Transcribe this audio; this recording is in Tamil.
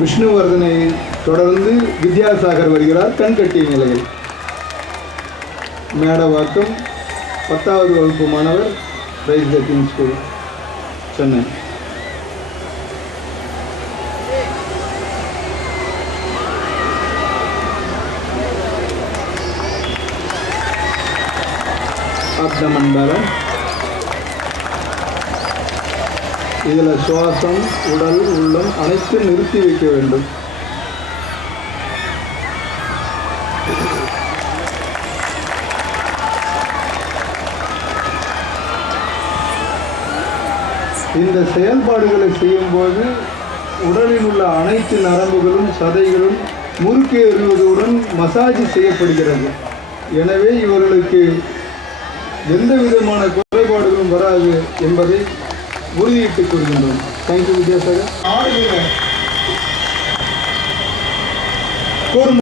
விஷ்ணுவர்தனை தொடர்ந்து வித்யாசாகர் வருகிறார் கண்கட்டி நிலையில். மேடவாக்கம் 10வது வகுப்பு மாணவர், ரைஸ் ஜக்கிங் ஸ்கூல், சென்னை. Abdomen balance. இதில் சுவாசம், உடல், உள்ளம் அனைத்தும் நிறுத்தி வைக்க வேண்டும். இந்த செயல்பாடுகளை செய்யும்போது உடலில் உள்ள அனைத்து நரம்புகளும் சதைகளும் முறுக்கேறுவதுடன் மசாஜ் செய்யப்படுகிறது. எனவே இவர்களுக்கு எந்த விதமான குறைபாடுகளும் வராது என்பதை உறுதியிட்டுக் கொள்கின்றோம். தேங்க்யூ வித்யாசாகர்.